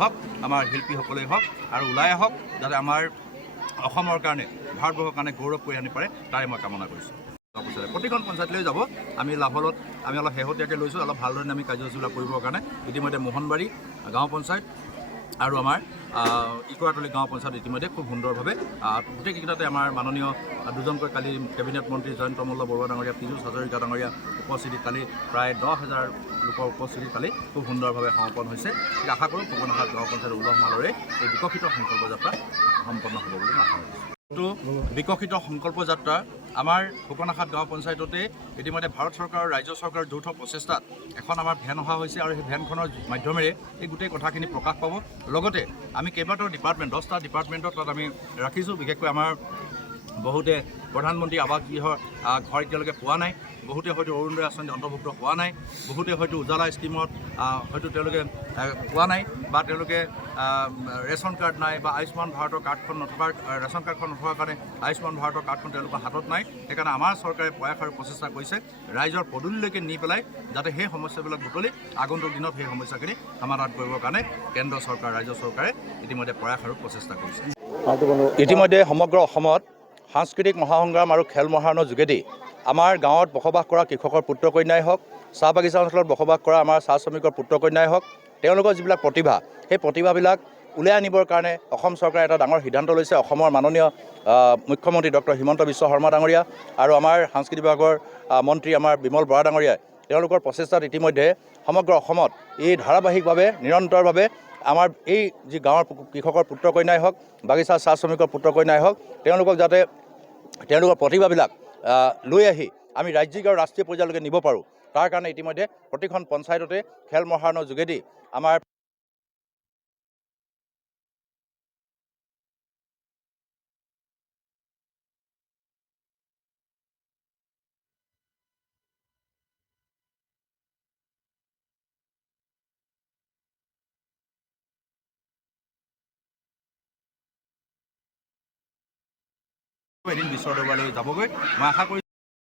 হওক আমাৰ শিল্পীসকলেই হওক আৰু ওলাই আহক যাতে আমাৰ অসমৰ কাৰণে ভাৰতবৰ্ষৰ কাৰণে গৌৰৱ কৰি আনি পাৰে তাৰে মই কামনা কৰিছোঁ প্ৰতিখন পঞ্চায়তলৈ যাব আমি লাভলত আমি অলপ শেহতীয়াকৈ লৈছোঁ অলপ ভালদৰে আমি কাৰ্যসূচীবিলাক কৰিবৰ কাৰণে ইতিমধ্যে মোহনবাৰী গাঁও পঞ্চায়ত আৰু আমাৰ ইকৰাতলী গাঁও পঞ্চায়ত ইতিমধ্যে খুব সুন্দৰভাৱে গোটেইকেইটাতে আমাৰ মাননীয় দুজনকৈ কালি কেবিনেট মন্ত্ৰী জয়ন্ত মল্ল বৰুৱা ডাঙৰীয়া পীযুষ হাজৰিকা ডাঙৰীয়া উপস্থিতিত কালি প্ৰায় 10,000 লোকৰ উপস্থিতিত কালি খুব সুন্দৰভাৱে সমাপন হৈছে আশা কৰোঁ ফুকনহাট গাঁও পঞ্চায়তৰ উলহ মালৰে এই বিকশিত সংকল্প যাত্ৰা সম্পন্ন হ'ব বুলি মই আশা কৰিছোঁ বিকশিত সংকল্প যাত্ৰা আমাৰ ফুকনহাট গাঁও পঞ্চায়ততে ইতিমধ্যে ভাৰত চৰকাৰ আৰু ৰাজ্য চৰকাৰৰ যৌথ প্ৰচেষ্টাত এখন আমাৰ ভেন অহা হৈছে আৰু সেই ভেনখনৰ মাধ্যমেৰে এই গোটেই কথাখিনি প্ৰকাশ পাব লগতে আমি কেইবাটাও ডিপাৰ্টমেণ্ট 10টা ডিপাৰ্টমেণ্টত তাত আমি ৰাখিছোঁ বিশেষকৈ আমাৰ বহুতে প্ৰধানমন্ত্ৰী আৱাস গৃহৰ ঘৰ এতিয়ালৈকে পোৱা নাই বহুতে হয়তো অৰুণোদয় আঁচনিত অন্তৰ্ভুক্ত হোৱা নাই বহুতে হয়তো উজালা স্কিমত হয়তো তেওঁলোকে পোৱা নাই বা তেওঁলোকে ৰেচন কাৰ্ড নাই বা আয়ুষ্মান ভাৰতৰ কাৰ্ডখন নথকাৰ ৰেচন কাৰ্ডখন নথকাৰ কাৰণে আয়ুষ্মান ভাৰতৰ কাৰ্ডখন তেওঁলোকৰ হাতত নাই সেইকাৰণে আমাৰ চৰকাৰে প্ৰয়াস আৰু প্ৰচেষ্টা কৰিছে ৰাইজৰ পদূলিলৈকে নি পেলাই যাতে সেই সমস্যাবিলাক বুটলি আগন্তুক দিনত সেই সমস্যাখিনি সমাধান কৰিবৰ কাৰণে কেন্দ্ৰ চৰকাৰ ৰাজ্য চৰকাৰে ইতিমধ্যে প্ৰয়াস আৰু প্ৰচেষ্টা কৰিছে ইতিমধ্যে সমগ্ৰ অসমত সাংস্কৃতিক মহাসংগ্ৰাম আৰু খেল মহাৰণৰ যোগেদি আমাৰ গাঁৱত বসবাস কৰা কৃষকৰ পুত্ৰ কন্যাই হওক চাহ বাগিচা অঞ্চলত বসবাস কৰা আমাৰ চাহ শ্ৰমিকৰ পুত্ৰ কন্যাই হওক তেওঁলোকৰ যিবিলাক প্ৰতিভা সেই প্ৰতিভাবিলাক উলিয়াই আনিবৰ কাৰণে অসম চৰকাৰে এটা ডাঙৰ সিদ্ধান্ত লৈছে অসমৰ মাননীয় মুখ্যমন্ত্ৰী ডক্টৰ হিমন্ত বিশ্ব শৰ্মা ডাঙৰীয়া আৰু আমাৰ সাংস্কৃতিক বিভাগৰ মন্ত্ৰী আমাৰ বিমল বৰা ডাঙৰীয়াই তেওঁলোকৰ প্ৰচেষ্টাত ইতিমধ্যে সমগ্ৰ অসমত এই ধাৰাবাহিকভাৱে নিৰন্তৰভাৱে আমাৰ এই যি গাঁৱৰ কৃষকৰ পুত্ৰ কন্যাই হওক বাগিচা চাহ শ্ৰমিকৰ পুত্ৰ কন্যাই হওক তেওঁলোকক যাতে তেওঁলোকৰ প্ৰতিভাবিলাক লৈ আহি আমি ৰাজ্যিক আৰু ৰাষ্ট্ৰীয় পৰ্যায়লৈকে নিব পাৰোঁ তাৰ কাৰণে ইতিমধ্যে প্ৰতিখন পঞ্চায়ততে খেল মহাৰণৰ যোগেদি আমাৰ এদিন বিশ্বৰ দৰবাৰলৈ যাবগৈ মই আশা কৰিছোঁ